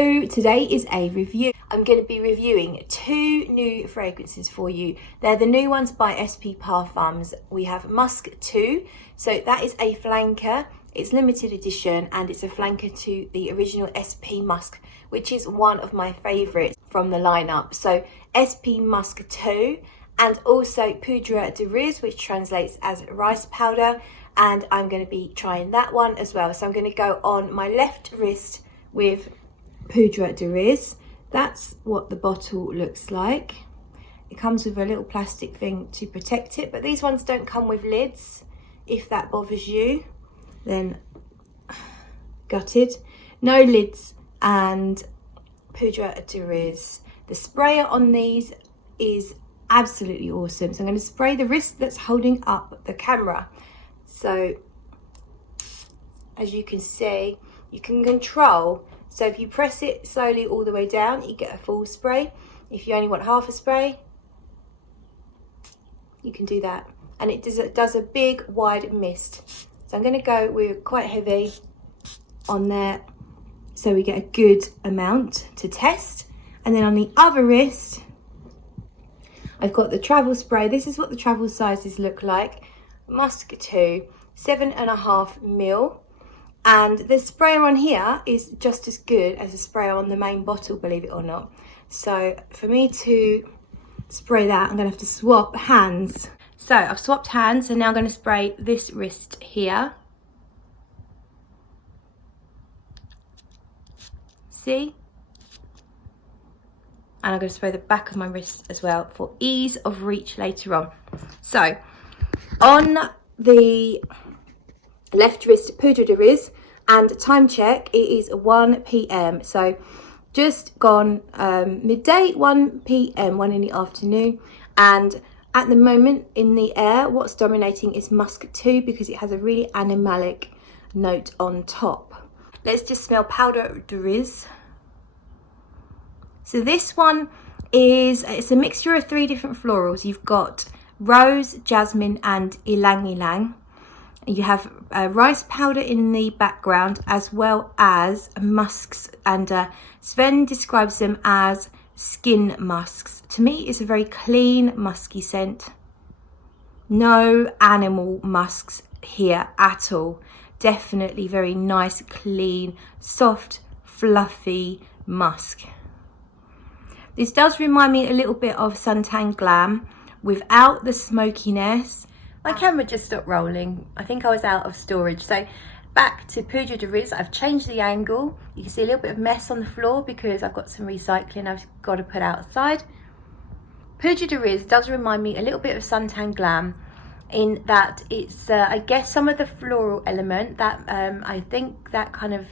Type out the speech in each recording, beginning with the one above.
Hello, today is a review. I'm going to be reviewing two new fragrances for you. They're the new ones by SP Parfums. We have Musk 2, so that is a flanker. It's limited edition and it's a flanker to the original SP Musk, which is one of my favourites from the lineup. So SP Musk 2 and also Poudre de Riz, which translates as rice powder, and I'm going to be trying that one as well. So I'm going to go on my left wrist with Poudre de Riz. That's what the bottle looks like. It comes with a little plastic thing to protect it, but these ones don't come with lids. If that bothers you, then gutted. No lids. And Poudre de Riz. The sprayer on these is absolutely awesome. So I'm going to spray the wrist that's holding up the camera. So as you can see, you can control. So if you press it slowly all the way down, you get a full spray. If you only want half a spray, you can do that. And it does a big wide mist. So I'm going to go with quite heavy on there so we get a good amount to test. And then on the other wrist, I've got the travel spray. This is what the travel sizes look like. Musk 2, 7.5 ml. And the sprayer on here is just as good as the sprayer on the main bottle, believe it or not. So for me to spray that, I'm going to have to swap hands. So I've swapped hands, and now I'm going to spray this wrist here. See? And I'm going to spray the back of my wrist as well for ease of reach later on. So on the left wrist, Poudre de Riz, and time check, it is 1 p.m. So just gone midday, 1 p.m., 1 in the afternoon. And at the moment in the air, what's dominating is Musk 2 because it has a really animalic note on top. Let's just smell Poudre de Riz. So this one it's a mixture of 3 different florals. You've got rose, jasmine and ylang ylang. You have rice powder in the background as well as musks, and Sven describes them as skin musks. To me, it's a very clean, musky scent. No animal musks here at all. Definitely very nice, clean, soft, fluffy musk. This does remind me a little bit of Suntan Glam without the smokiness. My camera just stopped rolling. I think I was out of storage. So back to Poudre de Riz. I've changed the angle. You can see a little bit of mess on the floor because I've got some recycling I've got to put outside. Poudre de Riz does remind me a little bit of Suntan Glam in that it's, I guess, some of the floral element that I think that kind of,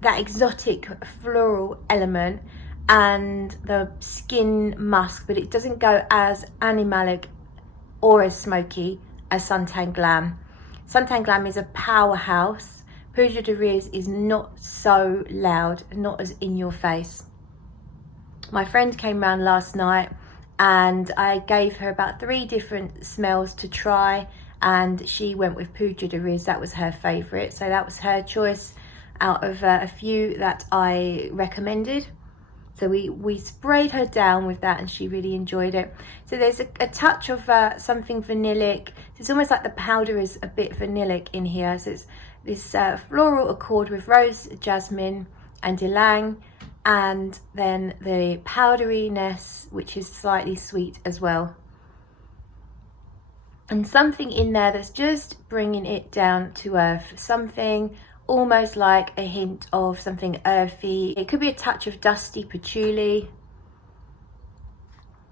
that exotic floral element and the skin musk, but it doesn't go as animalic or as smoky as Suntan Glam. Suntan Glam is a powerhouse. Poudre de Riz is not so loud, not as in your face. My friend came round last night and I gave her about 3 different smells to try, and she went with Poudre de Riz. That was her favourite, so that was her choice out of a few that I recommended. So we sprayed her down with that and she really enjoyed it. So there's a touch of something vanillic. So it's almost like the powder is a bit vanillic in here. So it's this floral accord with rose, jasmine and ylang. And then the powderiness, which is slightly sweet as well. And something in there that's just bringing it down to earth. Something almost like a hint of something earthy. It could be a touch of dusty patchouli.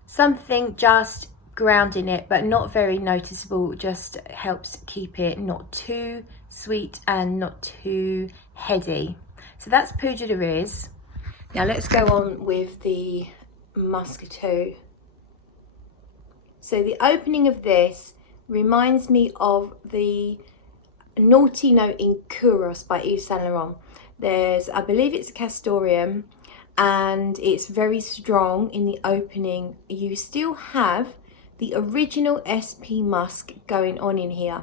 Something just grounding it, but not very noticeable. Just helps keep it not too sweet and not too heady. So that's Poudre de Riz. Now let's go on with the Musk 2. So the opening of this reminds me of the Naughty Note in Kouros by Yves Saint Laurent. I believe it's a castoreum, and it's very strong in the opening. You still have the original SP Musk going on in here.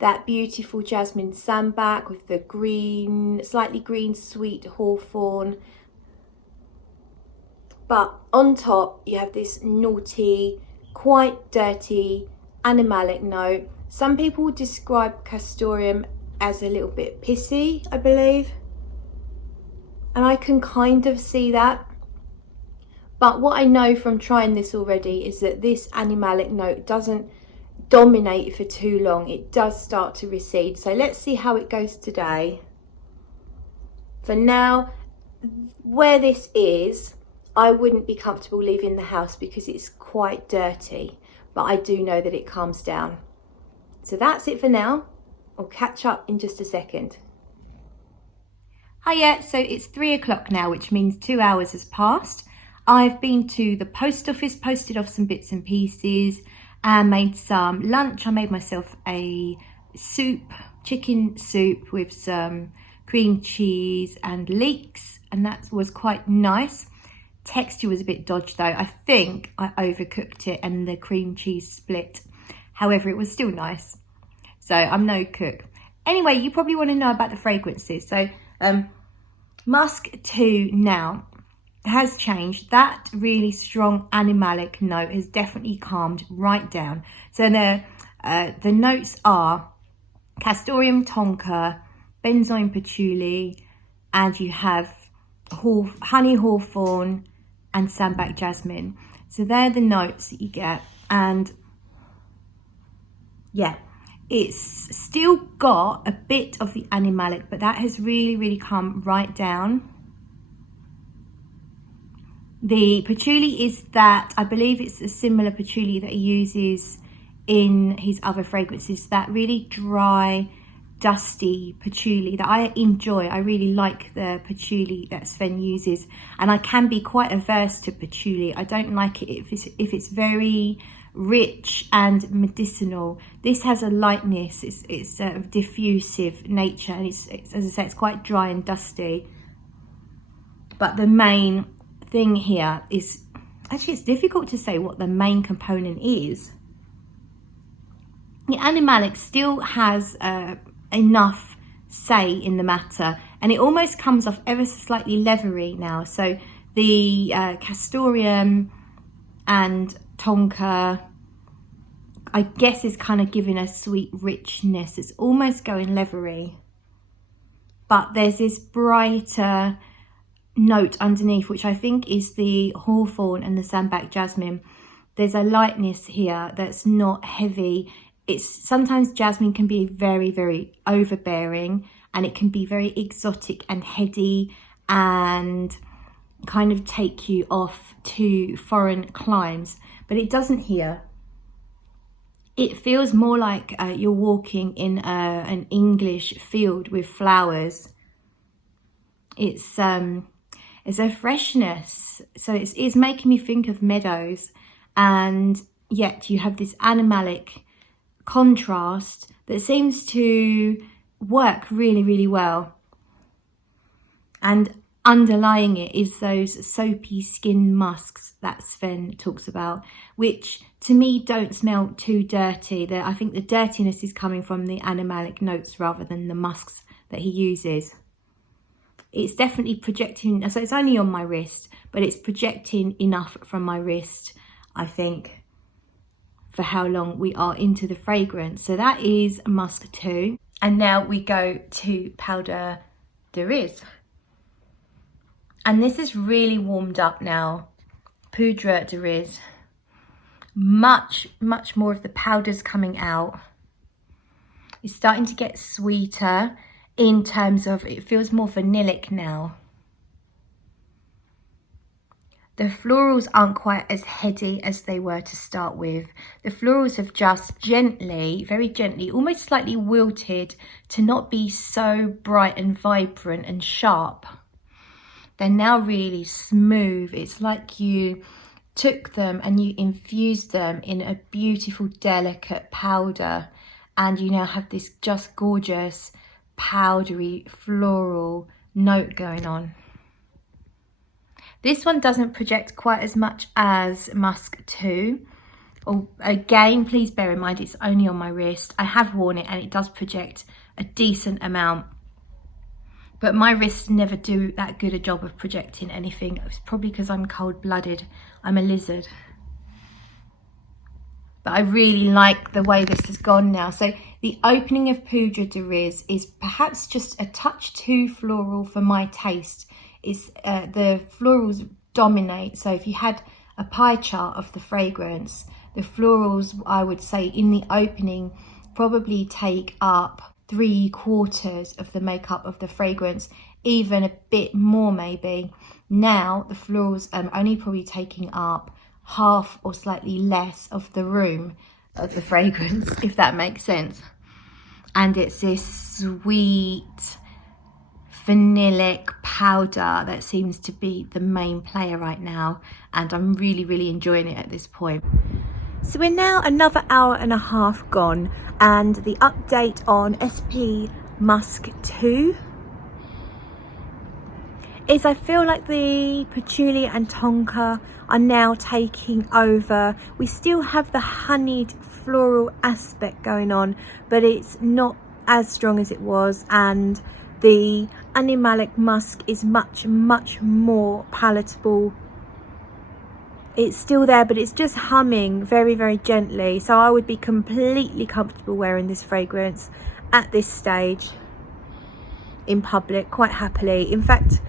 that beautiful jasmine sambac with the green, slightly green sweet hawthorn. But on top you have this naughty, quite dirty animalic note. Some people describe castoreum as a little bit pissy, I believe, and I can kind of see that. But what I know from trying this already is that this animalic note doesn't dominate for too long. It does start to recede. So let's see how it goes today. For now, where this is, I wouldn't be comfortable leaving the house because it's quite dirty, but I do know that it calms down. So that's it for now. I'll catch up in just a second. Hiya, so it's 3 o'clock now, which means 2 hours has passed. I've been to the post office, posted off some bits and pieces, and made some lunch. I made myself a soup, chicken soup with some cream cheese and leeks, and that was quite nice. Texture was a bit dodgy though. I think I overcooked it and the cream cheese split. However, it was still nice. So I'm no cook. Anyway, you probably want to know about the fragrances. So Musk 2 now has changed. That really strong animalic note has definitely calmed right down. So the notes are castoreum tonka, benzoin patchouli, and you have honey hawthorn and sambac jasmine. So they're the notes that you get, and yeah, it's still got a bit of the animalic, but that has really come right down. The patchouli is that, I believe it's a similar patchouli that he uses in his other fragrances, that really dry, dusty patchouli that I enjoy. I really like the patchouli that Sven uses, and I can be quite averse to patchouli. I don't like it if it's very rich and medicinal. This has a lightness, it's a diffusive nature, and it's as I say, it's quite dry and dusty. But the main thing here is, actually it's difficult to say what the main component is. The animalic still has enough say in the matter, and it almost comes off ever so slightly leathery now. So the castoreum and tonka, I guess, is kind of giving a sweet richness. It's almost going leathery, but there's this brighter note underneath, which I think is the hawthorn and the sambac jasmine. There's a lightness here that's not heavy. It's sometimes jasmine can be very overbearing, and it can be very exotic and heady and kind of take you off to foreign climes, but it doesn't here. It feels more like you're walking in an English field with flowers. It's a freshness, so it's making me think of meadows, and yet you have this animalic contrast that seems to work really well. And underlying it is those soapy skin musks that Sven talks about, which to me don't smell too dirty. I think the dirtiness is coming from the animalic notes rather than the musks that he uses. It's definitely projecting, so it's only on my wrist, but it's projecting enough from my wrist, I think, for how long we are into the fragrance. So that is Musk 2. And now we go to Powdery. And this is really warmed up now. Poudre. Much more of the powders coming out. It's starting to get sweeter in terms of, it feels more vanillic now. The florals aren't quite as heady as they were to start with. The florals have just gently, very gently, almost slightly wilted to not be so bright and vibrant and sharp. They're now really smooth. It's like you took them and you infused them in a beautiful, delicate powder, and you now have this just gorgeous, powdery, floral note going on. This one doesn't project quite as much as Musk 2. Oh, again, please bear in mind it's only on my wrist. I have worn it and it does project a decent amount, but my wrists never do that good a job of projecting anything. It's probably because I'm cold-blooded. I'm a lizard. But I really like the way this has gone now. So the opening of Poudre de Riz is perhaps just a touch too floral for my taste. It's the florals dominate. So if you had a pie chart of the fragrance, the florals, I would say, in the opening probably take up 3/4 of the makeup of the fragrance, even a bit more maybe. Now the florals are only probably taking up half or slightly less of the room of the fragrance, if that makes sense. And it's this sweet vanillic powder that seems to be the main player right now, and I'm really enjoying it at this point. So we're now another hour and a half gone, and the update on SP Musk 2 is I feel like the patchouli and tonka are now taking over. We still have the honeyed floral aspect going on, but it's not as strong as it was, and the animalic musk is much more palatable. It's still there, but it's just humming very gently, so I would be completely comfortable wearing this fragrance at this stage in public quite happily. In fact,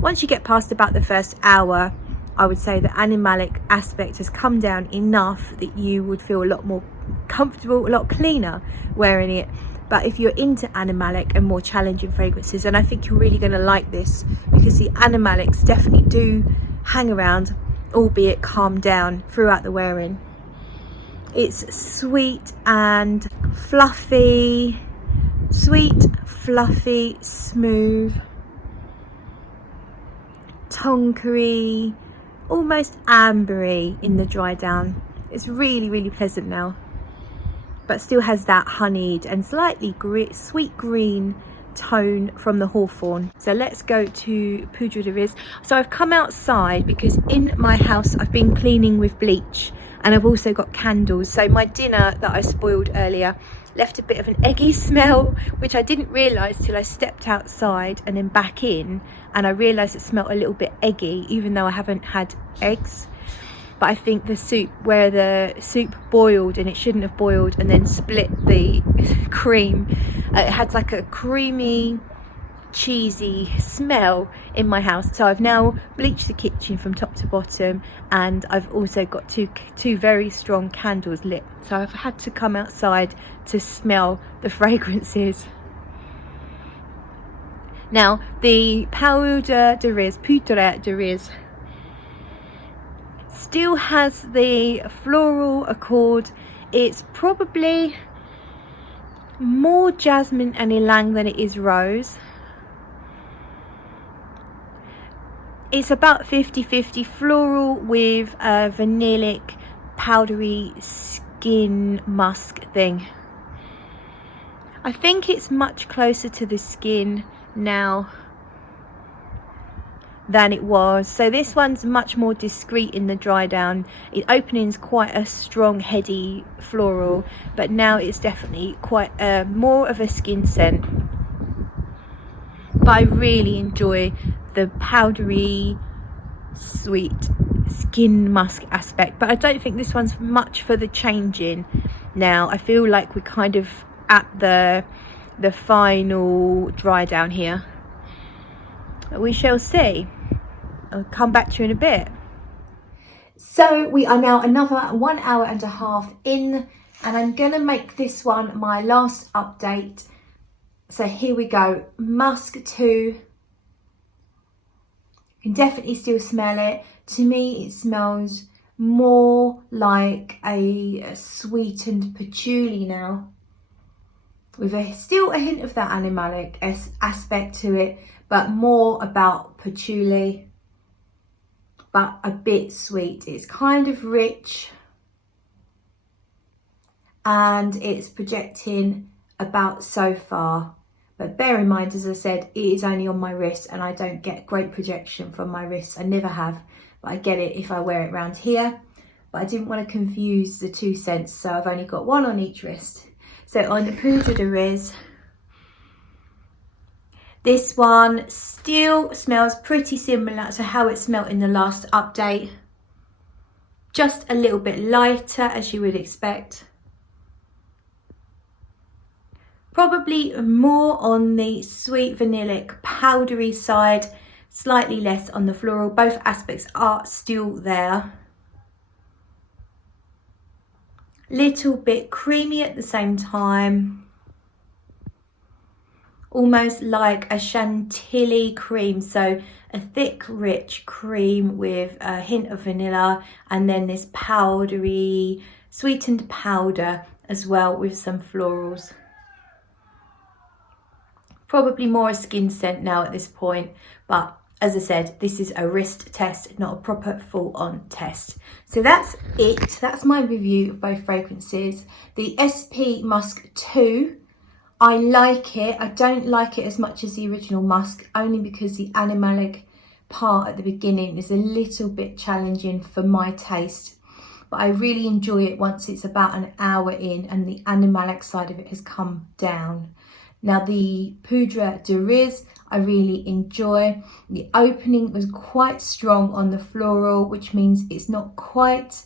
once you get past about the first hour, I would say the animalic aspect has come down enough that you would feel a lot more comfortable, a lot cleaner wearing it. But if you're into animalic and more challenging fragrances, and I think you're really going to like this, because the animalics definitely do hang around, albeit calm down throughout the wearing. It's sweet and fluffy, smooth, tonkery, almost ambery in the dry down. It's really pleasant now, but still has that honeyed and slightly sweet green tone from the hawthorn. So let's go to Poudre de Riz. So I've come outside because in my house I've been cleaning with bleach, and I've also got candles. So my dinner that I spoiled earlier left a bit of an eggy smell, which I didn't realise till I stepped outside and then back in, and I realised it smelled a little bit eggy, even though I haven't had eggs. But I think the soup, where the soup boiled and it shouldn't have boiled and then split the cream, it had like a creamy, cheesy smell in my house. So I've now bleached the kitchen from top to bottom, and I've also got two very strong candles lit. So I've had to come outside to smell the fragrances. Now the Poudre de Riz still has the floral accord. It's probably more jasmine and ylang than it is rose. It's about 50-50 floral with a vanillic powdery skin musk thing. I think it's much closer to the skin now than it was. So this one's much more discreet in the dry down. It opening's quite a strong heady floral, but now it's definitely quite more of a skin scent. But I really enjoy the powdery sweet skin musk aspect, but I don't think this one's much for the changing now. I feel like we're kind of at the final dry down here. We shall see. I'll come back to you in a bit. So we are now another 1 hour and a half in, and I'm gonna make this one my last update. So here we go. Musk 2. You can definitely still smell it. To me, it smells more like a sweetened patchouli now, with still a hint of that animalic aspect to it, but more about patchouli, but a bit sweet. It's kind of rich, and it's projecting about so far. But bear in mind, as I said, it is only on my wrist, and I don't get great projection from my wrists. I never have, but I get it if I wear it around here. but I didn't want to confuse the two scents, so I've only got one on each wrist. So on the Poudre de Riz, this one still smells pretty similar to how it smelled in the last update. Just a little bit lighter, as you would expect. Probably more on the sweet vanillic powdery side, slightly less on the floral. Both aspects are still there. Little bit creamy at the same time. Almost like a chantilly cream, so a thick rich cream with a hint of vanilla, and then this powdery sweetened powder as well with some florals. Probably more a skin scent now at this point, but as I said, this is a wrist test, not a proper full-on test. So that's it. That's my review of both fragrances. The SP Musk 2, I like it. I don't like it as much as the original Musk, only because the animalic part at the beginning is a little bit challenging for my taste. But I really enjoy it once it's about an hour in and the animalic side of it has come down. Now the Poudre de Riz, I really enjoy. The opening was quite strong on the floral, which means it's not quite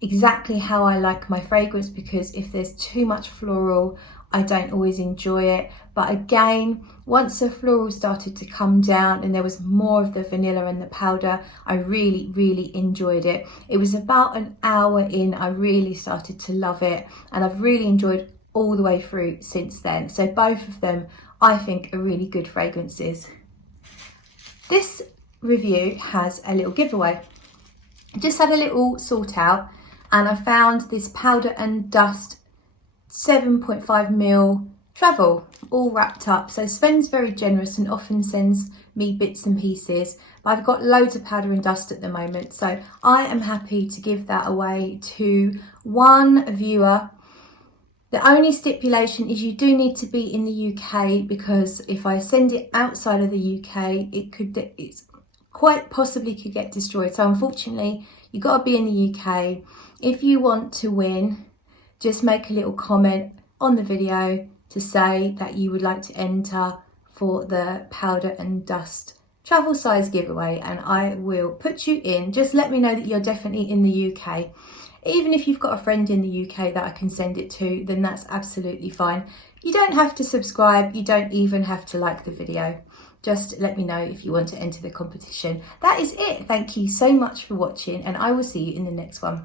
exactly how I like my fragrance, because if there's too much floral, I don't always enjoy it. But again, once the floral started to come down and there was more of the vanilla and the powder, I really enjoyed it. It was about an hour in, I really started to love it, and I've really enjoyed all the way through since then. So both of them, I think, are really good fragrances. This review has a little giveaway. I just had a little sort out and I found this Powder and Dust 7.5ml travel all wrapped up. So Sven's very generous and often sends me bits and pieces, but I've got loads of powder and dust at the moment, so I am happy to give that away to one viewer. The only stipulation is you do need to be in the UK, because if I send it outside of the UK, it's quite possibly could get destroyed. So unfortunately, you've got to be in the UK. If you want to win, just make a little comment on the video to say that you would like to enter for the Powder and Dust travel size giveaway, and I will put you in. Just let me know that you're definitely in the UK. Even if you've got a friend in the UK that I can send it to, then that's absolutely fine. You don't have to subscribe, you don't even have to like the video. Just let me know if you want to enter the competition. That is it. Thank you so much for watching, and I will see you in the next one.